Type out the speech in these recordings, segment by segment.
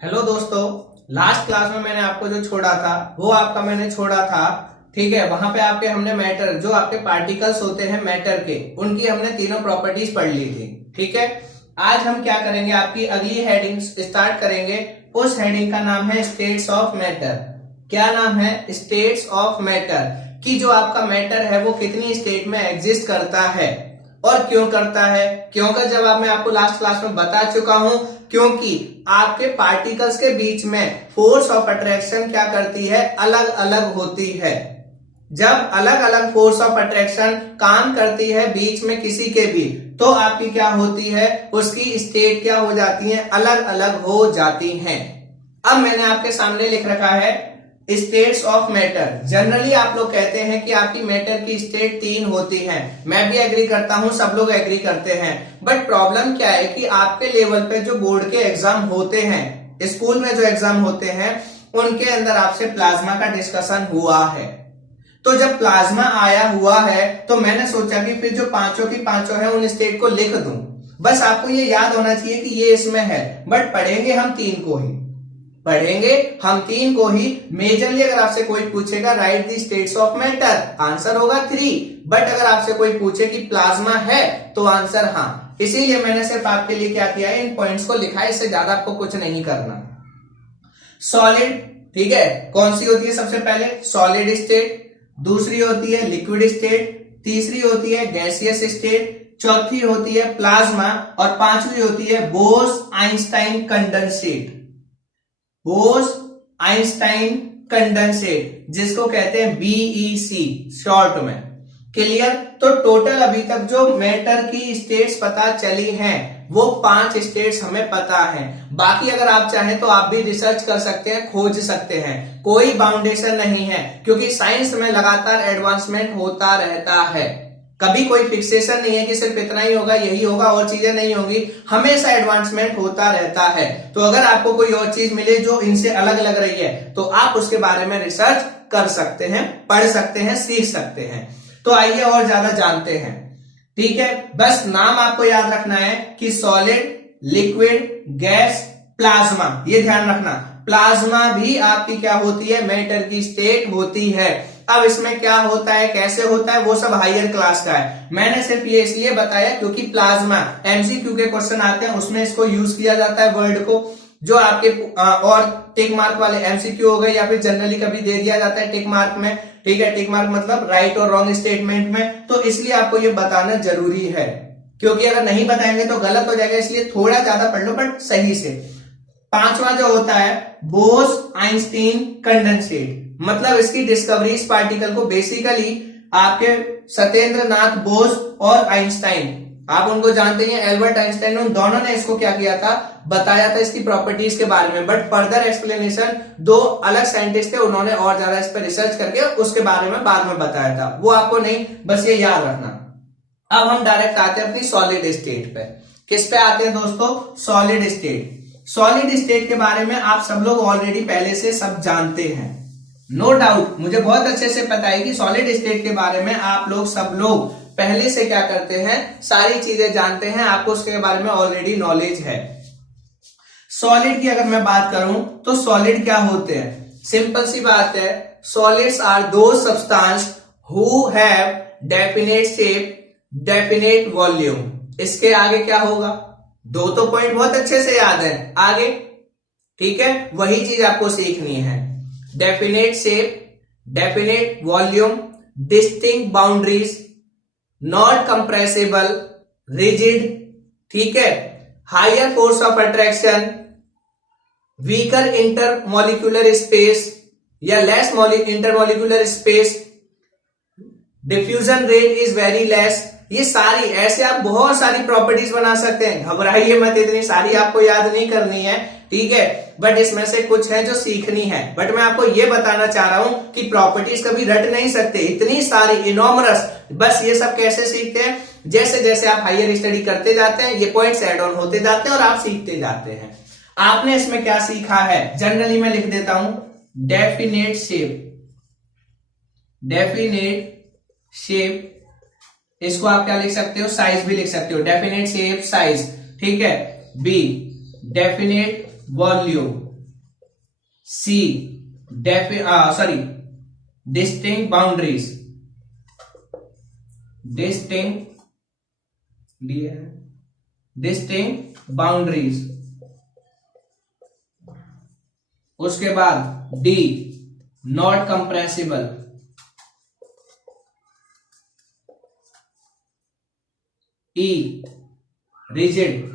Hello दोस्तों, last class में मैंने आपको जो छोड़ा था वो आपका मैंने छोड़ा था। ठीक है, वहां पे आपके हमने मैटर जो आपके पार्टिकल्स होते हैं मैटर के, उनकी हमने तीनों प्रॉपर्टीज पढ़ ली थी। ठीक है, आज हम क्या करेंगे, आपकी अगली हेडिंग स्टार्ट करेंगे। उस हेडिंग का नाम है स्टेट्स ऑफ मैटर। क्या नाम है? States of matter. कि जो आपका मैटर है वो कितनी स्टेट में एग्जिस्ट करता है और क्यों करता है। क्यों का जवाब मैं आपको लास्ट क्लास में बता चुका हूं, क्योंकि आपके पार्टिकल्स के बीच में फोर्स ऑफ अट्रैक्शन क्या करती है, अलग अलग होती है। जब अलग अलग फोर्स ऑफ अट्रैक्शन काम करती है बीच में किसी के भी, तो आपकी क्या होती है, उसकी स्टेट क्या हो जाती है, अलग अलग हो जाती हैं। अब मैंने आपके सामने लिख रखा है स्टेट्स ऑफ मैटर। जनरली आप लोग कहते हैं कि आपकी मैटर की स्टेट 3 होती है। मैं भी एग्री करता हूं, सब लोग एग्री करते हैं। बट प्रॉब्लम क्या है कि आपके लेवल पे जो बोर्ड के एग्जाम होते हैं, स्कूल में जो एग्जाम होते हैं, उनके अंदर आपसे प्लाज्मा का डिस्कशन हुआ है। तो जब प्लाज्मा आया हुआ है तो मैंने सोचा कि फिर जो पांचों की पांचों है उन स्टेट को लिख दूं। बस आपको ये याद होना चाहिए कि ये इसमें है, बट पढ़ेंगे हम 3 को ही। मेजरली अगर आपसे कोई पूछेगा right the states of matter, answer होगा 3। बट अगर आपसे कोई पूछे कि प्लाज्मा है तो आंसर हाँ। इसीलिए मैंने सिर्फ आपके लिए क्या किया है, इन पॉइंट्स को लिखा है, इससे ज्यादा आपको कुछ नहीं करना। सॉलिड, ठीक है, कौन सी होती है सबसे पहले? Solid state. दूसरी होती है लिक्विड स्टेट। तीसरी होती है गैसियस स्टेट। चौथी होती है प्लाज्मा। और पांचवी होती है बोस-आइंस्टाइन कंडेंसेट। बोस-आइंस्टाइन कंडेंसेट, जिसको कहते हैं बीईसी शॉर्ट में। क्लियर? तो टोटल अभी तक जो मैटर की स्टेट्स पता चली हैं वो 5 स्टेट्स हमें पता हैं। बाकी अगर आप चाहें तो आप भी रिसर्च कर सकते हैं, खोज सकते हैं, कोई बाउंडेशन नहीं है, क्योंकि साइंस में लगातार एडवांसमेंट होता रहता है। कभी कोई फिक्सेशन नहीं है कि सिर्फ इतना ही होगा, यही होगा, और चीजें नहीं होंगी। हमेशा एडवांसमेंट होता रहता है। तो अगर आपको कोई और चीज मिले जो इनसे अलग लग रही है तो आप उसके बारे में रिसर्च कर सकते हैं, पढ़ सकते हैं, सीख सकते हैं। तो आइए और ज्यादा जानते हैं। ठीक है, बस नाम आपको याद रखना है कि सॉलिड, लिक्विड, गैस, प्लाज्मा, ये ध्यान रखना। प्लाज्मा भी आपकी क्या होती है, मैटर की स्टेट होती है। अब इसमें क्या होता है, कैसे होता है, वो सब हायर क्लास का है। मैंने सिर्फ ये इसलिए बताया क्योंकि प्लाज्मा एमसीक्यू के क्वेश्चन आते हैं, उसमें इसको यूज किया जाता है वर्ड को, जो आपके और टिक मार्क वाले एमसीक्यू हो गए, या फिर जनरली कभी दे दिया जाता है टिक मार्क में। ठीक है, टिक मार्क मतलब राइट और रॉन्ग स्टेटमेंट में। तो इसलिए आपको ये बताना जरूरी है, क्योंकि अगर नहीं बताएंगे तो गलत हो जाएगा। इसलिए थोड़ा ज्यादा पढ़ लो, बट सही से। पांचवा जो होता है बोस-आइंस्टाइन कंडेंसेट, मतलब इसकी डिस्कवरी इस पार्टिकल को बेसिकली आपके सत्येंद्र नाथ बोस और आइंस्टाइन, आप उनको जानते हैं, एल्बर्ट आइंस्टाइन, उन दोनों ने इसको क्या किया था, बताया था इसकी प्रॉपर्टीज के बारे में। बट फर्दर एक्सप्लेनेशन 2 अलग साइंटिस्ट थे, उन्होंने और ज्यादा इस पर रिसर्च करके उसके बारे में बाद में बताया था। वो आपको नहीं, बस ये याद रखना। अब हम डायरेक्ट आते हैं अपनी सॉलिड स्टेट पे। किस पे आते हैं दोस्तों? Solid state. सॉलिड स्टेट के बारे में आप सब लोग ऑलरेडी पहले से सब जानते हैं, नो डाउट। मुझे बहुत अच्छे से पता है कि सॉलिड स्टेट के बारे में आप लोग सब लोग पहले से क्या करते हैं, सारी चीजें जानते हैं, आपको उसके बारे में ऑलरेडी नॉलेज है। सॉलिड की अगर मैं बात करूं तो सॉलिड क्या होते हैं? सिंपल सी बात है, solids are those substances who have definite shape, definite volume. इसके आगे क्या होगा? 2 तो पॉइंट बहुत अच्छे से याद है, आगे। ठीक है, वही चीज आपको सीखनी है। Definite shape, definite volume, distinct boundaries, not compressible, rigid, ठीक है, higher force of attraction, weaker intermolecular space या less intermolecular space, diffusion rate is very less. ये सारी ऐसे आप बहुत सारी प्रॉपर्टीज बना सकते हैं। घबराइए मत, इतनी सारी आपको याद नहीं करनी है, ठीक है, बट इसमें से कुछ है जो सीखनी है। बट मैं आपको ये बताना चाह रहा हूं कि प्रॉपर्टीज कभी रट नहीं सकते, इतनी सारी, इनॉमरस। बस ये सब कैसे सीखते हैं, जैसे जैसे आप हायर स्टडी करते जाते हैं, ये पॉइंट्स एड ऑन होते जाते हैं और आप सीखते जाते हैं। आपने इसमें क्या सीखा है, जनरली मैं लिख देता हूं, डेफिनेट शेप। डेफिनेट शेप, इसको आप क्या लिख सकते हो, साइज भी लिख सकते हो, डेफिनेट शेप, साइज। ठीक है, B definite volume, C distinct boundaries, distinct boundaries. उसके बाद D not compressible, E rigid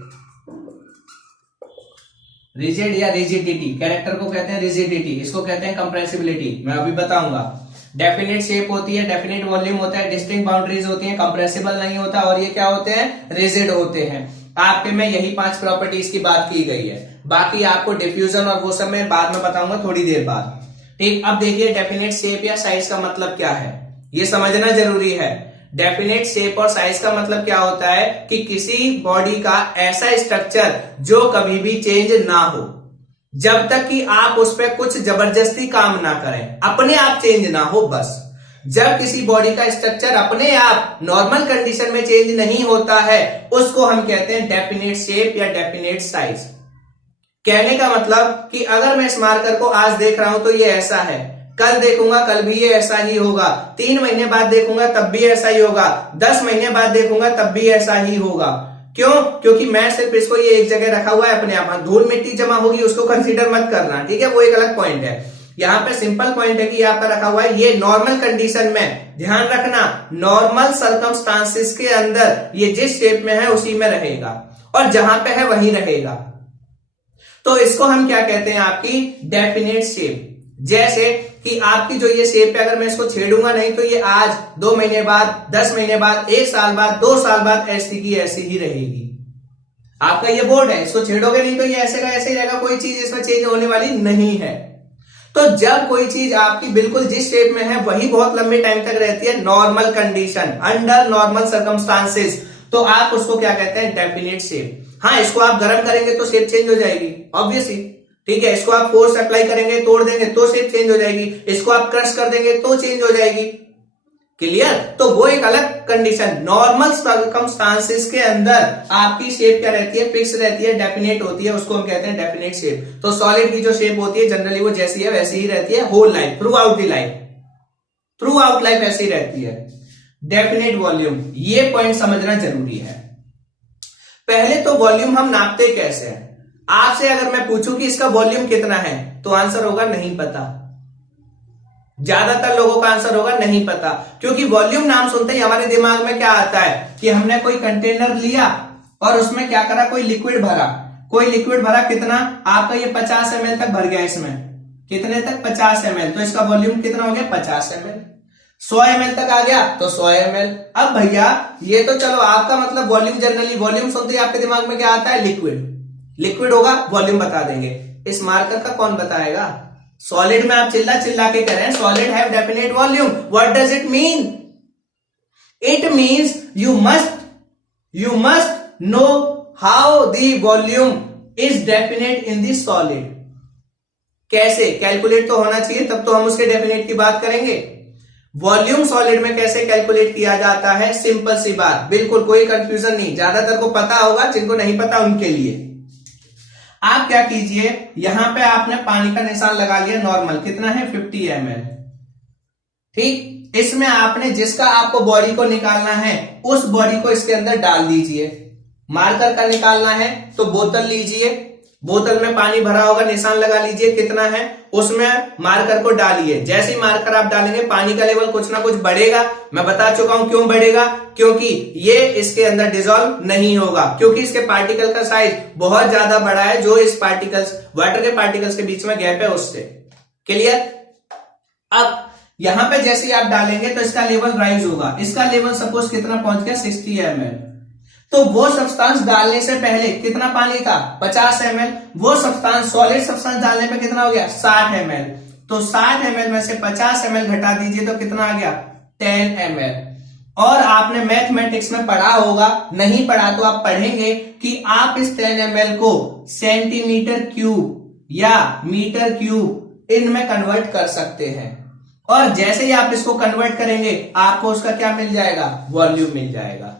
या रिजिडिटी, कैरेक्टर को कहते हैं रिजिडिटी, इसको कहते हैं कंप्रेसिबिलिटी, मैं अभी बताऊंगा। डेफिनेट शेप होती है, डेफिनेट वॉल्यूम होता है, डिस्टिंक्ट बाउंड्रीज होती हैं, कंप्रेसिबल नहीं होता, और ये क्या होते हैं, रिजिड होते हैं। आपके में यही 5 प्रॉपर्टीज की बात की गई है, बाकी आपको डिफ्यूजन और वो सब मैं बाद में बताऊंगा थोड़ी देर बाद। ठीक, अब देखिए डेफिनेट शेप या साइज का मतलब क्या है, ये समझना जरूरी है। डेफिनेट शेप और साइज का मतलब क्या होता है कि किसी बॉडी का ऐसा स्ट्रक्चर जो कभी भी चेंज ना हो, जब तक कि आप उस पर कुछ जबरदस्ती काम ना करें, अपने आप चेंज ना हो। बस जब किसी बॉडी का स्ट्रक्चर अपने आप नॉर्मल कंडीशन में चेंज नहीं होता है, उसको हम कहते हैं डेफिनेट शेप या डेफिनेट साइज। कहने का मतलब कि अगर मैं इस मार्कर को आज देख रहा हूं तो ये ऐसा है, कल देखूंगा कल भी ये ऐसा ही होगा, 3 महीने बाद देखूंगा तब भी ऐसा ही होगा, 10 महीने बाद देखूंगा तब भी ऐसा ही होगा। क्यों? क्योंकि मैं सिर्फ इसको ये एक जगह रखा हुआ है अपने आप, धूल मिट्टी जमा होगी उसको कंसीडर मत करना, ठीक है, वो एक अलग पॉइंट है। यहाँ पे सिंपल पॉइंट है कि यहाँ पर रखा हुआ है, ये नॉर्मल कंडीशन में, ध्यान रखना, नॉर्मल सर्कमस्टांसिस के अंदर ये जिस शेप में है उसी में रहेगा, और जहां पे है वहीं रहेगा। तो इसको हम क्या कहते हैं, आपकी डेफिनेट शेप। जैसे कि आपकी जो ये शेप है, अगर मैं इसको छेड़ूंगा नहीं तो ये आज, 2 महीने बाद, 10 महीने बाद, 1 साल बाद, 2 साल बाद ऐसी की ऐसी ही रहेगी। आपका ये बोर्ड है, इसको छेड़ोगे नहीं तो ये ऐसे का ऐसे ही रहेगा, कोई चीज इसमें चेंज होने वाली नहीं है। तो जब कोई चीज आपकी बिल्कुल जिस शेप में है वही बहुत लंबे टाइम तक रहती है, normal condition, under normal circumstances, तो आप उसको क्या कहते हैं, डेफिनेट शेप। हाँ, इसको आप गर्म करेंगे तो शेप चेंज हो जाएगी, ऑब्वियसली, ठीक है। इसको आप फोर्स अप्लाई करेंगे, तोड़ देंगे तो शेप चेंज हो जाएगी, इसको आप क्रश कर देंगे तो चेंज हो जाएगी, क्लियर। तो वो एक अलग कंडीशन, नॉर्मल सर्कमस्टांसेस के अंदर आपकी शेप क्या रहती है, फिक्स रहती है, डेफिनेट होती है, उसको हम कहते हैं डेफिनेट शेप। तो सॉलिड की जो शेप होती है जनरली वो जैसी है वैसी ही रहती है, whole life, throughout the life, throughout life ऐसी रहती है। डेफिनेट वॉल्यूम, ये पॉइंट समझना जरूरी है। पहले तो वॉल्यूम हम नापते कैसे हैं, आपसे अगर मैं पूछूं कि इसका वॉल्यूम कितना है तो आंसर होगा नहीं पता। ज्यादातर लोगों का आंसर होगा नहीं पता, क्योंकि वॉल्यूम नाम सुनते ही हमारे दिमाग में क्या आता है कि हमने कोई कंटेनर लिया और उसमें क्या करा, कोई लिक्विड भरा, कितना, आपका ये 50 ml तक भर गया, इसमें कितने तक, 50 ml, तो इसका वॉल्यूम कितना हो गया, 50 ml। 100 ml तक आ गया तो 100 ml। अब भैया ये तो चलो आपका मतलब वॉल्यूम, जनरली वॉल्यूम सुनते ही आपके दिमाग में क्या आता है, लिक्विड होगा, वॉल्यूम बता देंगे। इस मार्कर का कौन बताएगा, सॉलिड में आप चिल्ला के कह रहे हैं solid have definite volume, what does it mean, it means you must know how the volume is definite in the solid. कैसे, कैलकुलेट तो होना चाहिए, तब तो हम उसके डेफिनेट की बात करेंगे। वॉल्यूम सॉलिड में कैसे कैलकुलेट किया जाता है, सिंपल सी बात, बिल्कुल कोई कंफ्यूजन नहीं, ज्यादातर को पता होगा, जिनको नहीं पता उनके लिए। आप क्या कीजिए, यहां पे आपने पानी का निशान लगा लिया, नॉर्मल कितना है, 50 ml, ठीक। इसमें आपने जिसका आपको बॉडी को निकालना है उस बॉडी को इसके अंदर डाल दीजिए। मार्कर का निकालना है तो बोतल लीजिए, बोतल में पानी भरा होगा, निशान लगा लीजिए कितना है, उसमें मार्कर को डालिए। जैसे ही मार्कर आप डालेंगे पानी का लेवल कुछ ना कुछ बढ़ेगा। मैं बता चुका हूं क्यों बढ़ेगा, क्योंकि ये इसके अंदर डिसॉल्व नहीं होगा, क्योंकि इसके पार्टिकल का साइज बहुत ज्यादा बड़ा है, जो इस पार्टिकल्स, वाटर के पार्टिकल्स के बीच में गैप है उससे, क्लियर। अब यहां पे जैसे ही आप डालेंगे तो इसका लेवल राइज होगा, इसका लेवल सपोज कितना पहुंच गया, 60 ml। तो वो सब्सटेंस डालने से पहले कितना पानी था, 50 ml, वो सब्सटेंस, सॉलिड सब्सटेंस डालने पे कितना हो गया, 60 ml। तो 60 ml में से 50 ml घटा दीजिए तो कितना आ गया, 10 ml। और आपने मैथमेटिक्स में पढ़ा होगा, नहीं पढ़ा तो आप पढ़ेंगे कि आप इस 10 ml को सेंटीमीटर क्यूब या मीटर क्यूब इनमें कन्वर्ट कर सकते हैं, और जैसे ही आप इसको कन्वर्ट करेंगे आपको उसका क्या मिल जाएगा, वॉल्यूम मिल जाएगा।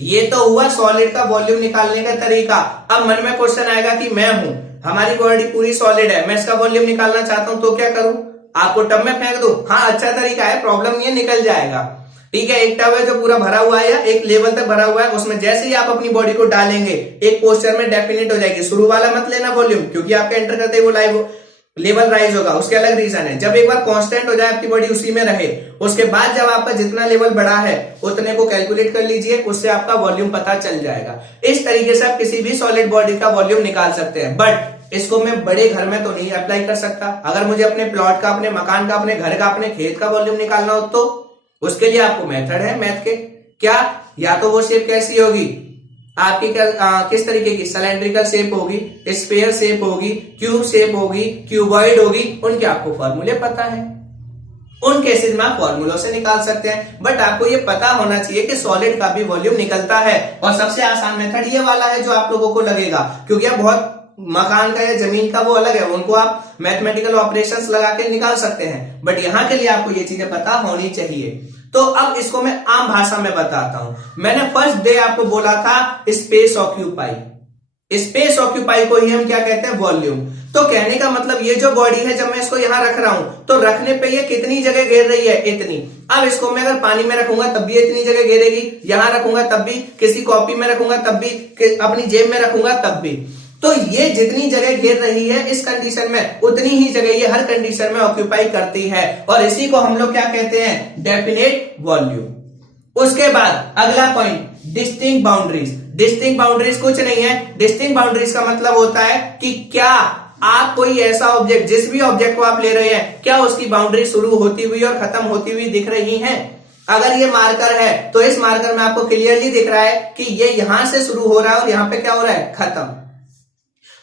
ये तो हुआ सॉलिड का वॉल्यूम निकालने का तरीका। अब मन में क्वेश्चन आएगा कि मैं हूं, हमारी बॉडी पूरी सॉलिड है, मैं इसका वॉल्यूम निकालना चाहता हूं तो क्या करूं, आपको टब में फेंक दूं? हाँ, अच्छा तरीका है, प्रॉब्लम नहीं है, निकल जाएगा। ठीक है, एक टब है जो पूरा भरा हुआ है या एक लेवल तक भरा हुआ है, उसमें जैसे ही आप अपनी बॉडी को डालेंगे एक पोस्चर में डेफिनेट हो जाएगी। शुरू वाला मत लेना वॉल्यूम, क्योंकि आपका एंटर करते ही वो लाइव लेवल राइज होगा, उसके अलग रीजन है। जब एक बार कांस्टेंट हो जाए आपकी बॉडी उसी में रहे, उसके बाद जब आपका जितना लेवल बढ़ा है उतने को कैलकुलेट कर लीजिए, उससे आपका वॉल्यूम पता चल जाएगा। इस तरीके से आप किसी भी सॉलिड बॉडी का वॉल्यूम निकाल सकते हैं, बट इसको मैं बड़े घर में तो नहीं अप्लाई कर सकता। अगर मुझे अपने प्लॉट का, अपने मकान का, अपने घर का, अपने खेत का वॉल्यूम निकालना हो तो उसके लिए आपको मेथड है मैथ के। क्या? या तो वो शेप कैसी होगी आपकी, किस तरीके की, सिलेंड्रिकल शेप होगी, स्फीयर शेप होगी, क्यूब शेप होगी, क्यूबॉइड होगी, उनके आपको फॉर्मूले पता है, उन केसेस में आप फॉर्मूलों से निकाल सकते हैं। बट आपको ये पता होना चाहिए कि सॉलिड का भी वॉल्यूम निकलता है, और सबसे आसान मेथड ये वाला है जो आप लोगों को लगेगा, क्योंकि आप बहुत मकान का या जमीन का वो अलग है, उनको आप मैथमेटिकल ऑपरेशंस लगा के निकाल सकते हैं, बट यहां के लिए आपको ये चीजें पता होनी चाहिए। तो अब इसको मैं आम भाषा में बताता हूं। मैंने फर्स्ट डे आपको बोला था स्पेस ऑक्यूपाई, स्पेस ऑक्यूपाई को ही हम क्या कहते हैं, वॉल्यूम। तो कहने का मतलब ये जो बॉडी है, जब मैं इसको यहां रख रहा हूं तो रखने पे ये कितनी जगह घेर रही है, इतनी। अब इसको मैं अगर पानी में रखूंगा तब भी इतनी जगह घेरेगी, यहां रखूंगा तब भी, किसी कॉपी में रखूंगा तब भी, अपनी जेब में रखूंगा तब भी। तो ये जितनी जगह घेर रही है इस कंडीशन में, उतनी ही जगह ये हर कंडीशन में ऑक्यूपाई करती है, और इसी को हम लोग क्या कहते हैं, डेफिनेट वॉल्यूम। उसके बाद अगला point, distinct boundaries. Distinct boundaries कुछ नहीं है, डिस्टिंक्ट बाउंड्रीज का मतलब होता है कि क्या आप कोई ऐसा ऑब्जेक्ट, जिस भी ऑब्जेक्ट को आप ले रहे हैं, क्या उसकी बाउंड्री शुरू होती हुई और खत्म होती हुई दिख रही है। अगर ये मार्कर है तो इस मार्कर में आपको क्लियरली दिख रहा है कि ये यहां से शुरू हो रहा है और यहां पे क्या हो रहा है, खत्म।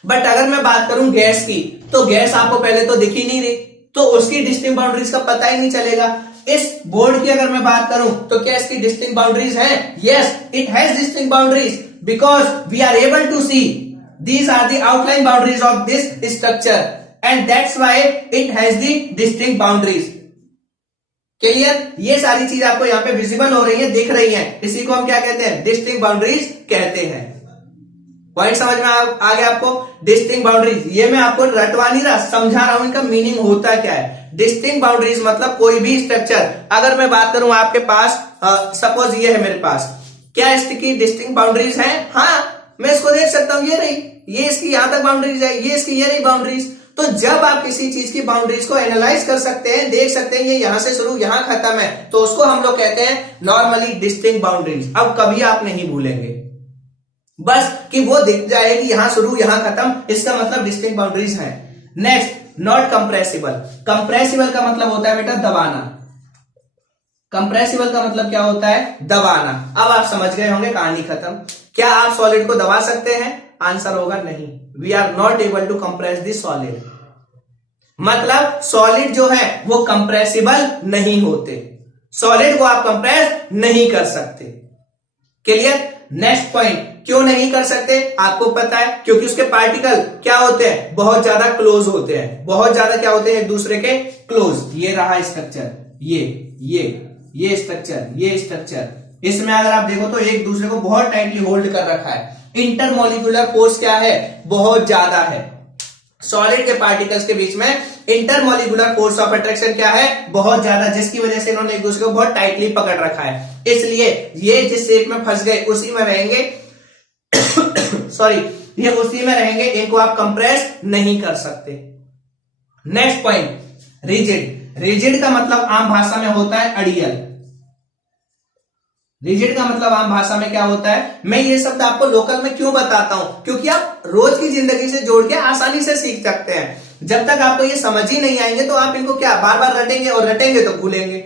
बट अगर मैं बात करूं गैस की, तो गैस आपको पहले तो दिख ही नहीं रही, तो उसकी डिस्टिंक्ट बाउंड्रीज का पता ही नहीं चलेगा। इस बोर्ड की अगर मैं बात करूं तो क्या इसकी डिस्टिंक्ट बाउंड्रीज है? Yes, it has distinct boundaries, because we are able to see these are the outline boundaries of this structure, and that's why it has the distinct boundaries. Clear? ये सारी चीज आपको यहाँ पे विजिबल हो रही है, दिख रही है, इसी को हम क्या कहते हैं, डिस्टिंक्ट बाउंड्रीज कहते हैं। पॉइंट समझ में आ गया आपको? डिस्टिंक्ट बाउंड्रीज, ये मैं आपको रटवा नहीं रहा, समझा रहा हूं इनका मीनिंग होता क्या है। डिस्टिंक्ट बाउंड्रीज मतलब कोई भी स्ट्रक्चर, अगर मैं बात करूं आपके पास, सपोज ये है मेरे पास, क्या इसकी डिस्टिंक्ट बाउंड्रीज है? हाँ, मैं इसको देख सकता हूं, ये रही, ये इसकी यहां तक बाउंड्रीज है, ये इसकी ये रही बाउंड्रीज। तो जब आप किसी चीज की बाउंड्रीज को एनालाइज कर सकते हैं, देख सकते हैं ये यहां से शुरू यहां खत्म है, तो उसको हम लोग कहते हैं नॉर्मली डिस्टिंक्ट बाउंड्रीज। अब कभी आप नहीं भूलेंगे, बस कि वो दिख जाए कि यहां शुरू यहां खत्म, इसका मतलब डिस्टिंक्ट बाउंड्रीज है। Next, not compressible. कंप्रेसिबल का मतलब होता है बेटा दबाना। कंप्रेसिबल का मतलब क्या होता है, दबाना। अब आप समझ गए होंगे, कहानी खत्म। क्या आप सॉलिड को दबा सकते हैं? आंसर होगा नहीं, we are not able to compress the solid. मतलब सॉलिड जो है वो कंप्रेसिबल नहीं होते, सॉलिड को आप कंप्रेस नहीं कर सकते। क्लियर? नेक्स्ट पॉइंट, क्यों नहीं कर सकते आपको पता है, क्योंकि उसके पार्टिकल क्या होते हैं, बहुत ज्यादा क्लोज होते हैं, बहुत ज्यादा क्या होते हैं, एक दूसरे के क्लोज। ये रहा स्ट्रक्चर, ये स्ट्रक्चर, ये स्ट्रक्चर, इसमें अगर आप देखो तो एक दूसरे को बहुत टाइटली होल्ड कर रखा है। इंटरमोलिकुलर फोर्स क्या है, बहुत ज्यादा है। सॉलिड के पार्टिकल्स के बीच में इंटरमोलिकुलर फोर्स ऑफ अट्रैक्शन क्या है, बहुत ज्यादा, जिसकी वजह से इन्होंने एक दूसरे को बहुत टाइटली पकड़ रखा है। इसलिए ये जिस शेप में फंस गए उसी में रहेंगे सॉरी, ये उसी में रहेंगे, इनको आप कंप्रेस नहीं कर सकते। Next point, rigid. रिजिड का मतलब आम भाषा में होता है अड़ियल। रिजिड का मतलब आम भाषा में क्या होता है, मैं ये शब्द आपको लोकल में क्यों बताता हूं, क्योंकि आप रोज की जिंदगी से जोड़ के आसानी से सीख सकते हैं। जब तक आपको ये समझ ही नहीं आएंगे तो आप इनको क्या बार बार रटेंगे, और रटेंगे तो भूलेंगे।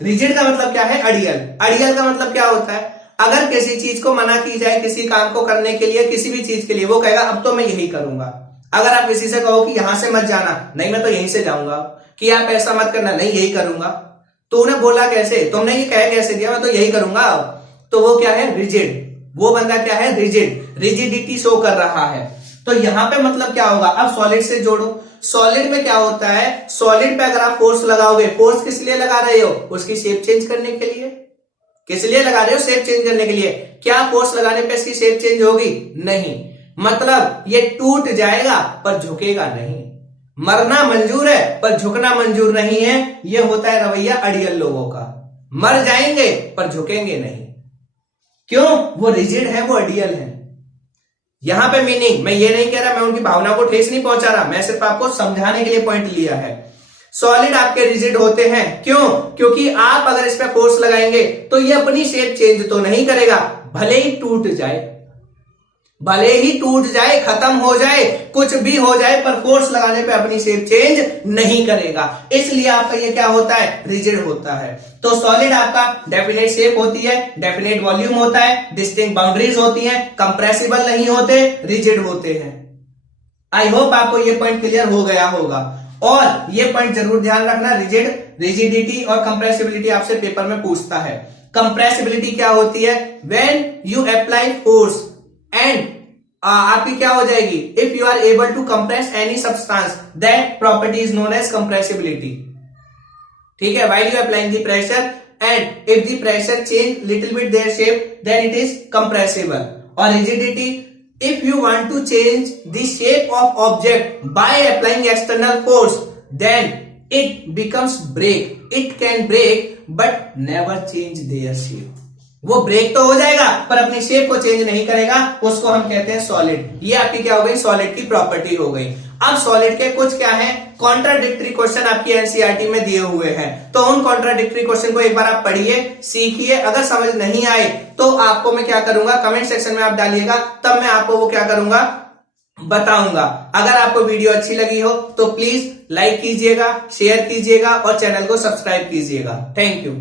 रिजिड का मतलब क्या है, अड़ियल। अड़ियल का मतलब क्या होता है, अगर किसी चीज को मना की जाए, किसी काम को करने के लिए, किसी भी चीज के लिए, वो कहेगा अब तो मैं यही करूंगा। अगर आप किसी से कहो कि यहां से मत जाना, नहीं मैं तो यहीं से जाऊंगा। कि आप ऐसा मत करना, नहीं यही करूंगा। तो उन्हें बोला कैसे, तुमने ये कह कैसे दिया, मैं तो यही करूंगा। तो वो क्या है, रिजिड। वो बंदा क्या है, रिजिड, रिजिडिटी शो कर रहा है। तो यहां पे मतलब क्या होगा, अब सॉलिड से जोड़ो। सॉलिड में क्या होता है, सॉलिड पे अगर आप फोर्स लगाओगे, फोर्स किस लिए लगा रहे हो, उसकी शेप चेंज करने के लिए। किस लिए लगा रहे हो, शेप चेंज करने के लिए। क्या फोर्स लगाने पे इसकी शेप चेंज होगी, नहीं। मतलब ये टूट जाएगा पर झुकेगा नहीं। मरना मंजूर है पर झुकना मंजूर नहीं है, ये होता है रवैया अड़ियल लोगों का। मर जाएंगे पर झुकेंगे नहीं। क्यों? वो रिजिड है, वो अड़ियल है। यहां पे मीनिंग, मैं ये नहीं कह रहा, मैं उनकी भावना को ठेस नहीं पहुंचा रहा, मैं सिर्फ आपको समझाने के लिए पॉइंट लिया है। सॉलिड आपके रिजिड होते हैं, क्यों? क्योंकि आप अगर इस पे फोर्स लगाएंगे तो ये अपनी शेप चेंज तो नहीं करेगा, भले ही टूट जाए, भले ही टूट जाए, खत्म हो जाए, कुछ भी हो जाए, पर फोर्स लगाने पे अपनी शेप चेंज नहीं करेगा। इसलिए आपका ये क्या होता है? रिजिड होता है। तो सॉलिड आपका डेफिनेट शेप होती है, डेफिनेट वॉल्यूम होता है, डिस्टिंक्ट बाउंड्रीज होती हैं, कंप्रेसिबल नहीं होते, रिजिड होते हैं। आई होप आपको ये पॉइंट क्लियर हो गया होगा। और ये पॉइंट जरूर ध्यान रखना, रिजिडिटी और कंप्रेसिबिलिटी आपसे पेपर में पूछता है। कंप्रेसिबिलिटी क्या होती है? When you apply force and आपकी क्या हो जाएगी? If you are able to compress any substance, that property is known as compressibility. ठीक है, while you applying the pressure and if the pressure change little bit their shape, then it is compressible. और rigidity, if you want to change the shape of object by applying external force, then it becomes break. It can break but never change their shape. वो break तो हो जाएगा पर अपनी shape को change नहीं करेगा, उसको हम कहते हैं सॉलिड। ये आपकी क्या हो गई? सॉलिड की प्रॉपर्टी हो गई। अब सॉलिड के कुछ क्या है? कॉन्ट्राडिक्टरी क्वेश्चन आपकी एनसीईआरटी में दिए हुए हैं, तो उन कॉन्ट्राडिक्टरी क्वेश्चन को एक बार आप पढ़िए, सीखिए। अगर समझ नहीं आए तो आपको मैं क्या करूंगा, कमेंट सेक्शन में आप डालिएगा, तब मैं आपको वो क्या करूंगा, बताऊंगा। अगर आपको वीडियो अच्छी लगी हो तो प्लीज लाइक कीजिएगा, शेयर कीजिएगा और चैनल को सब्सक्राइब कीजिएगा। Thank you.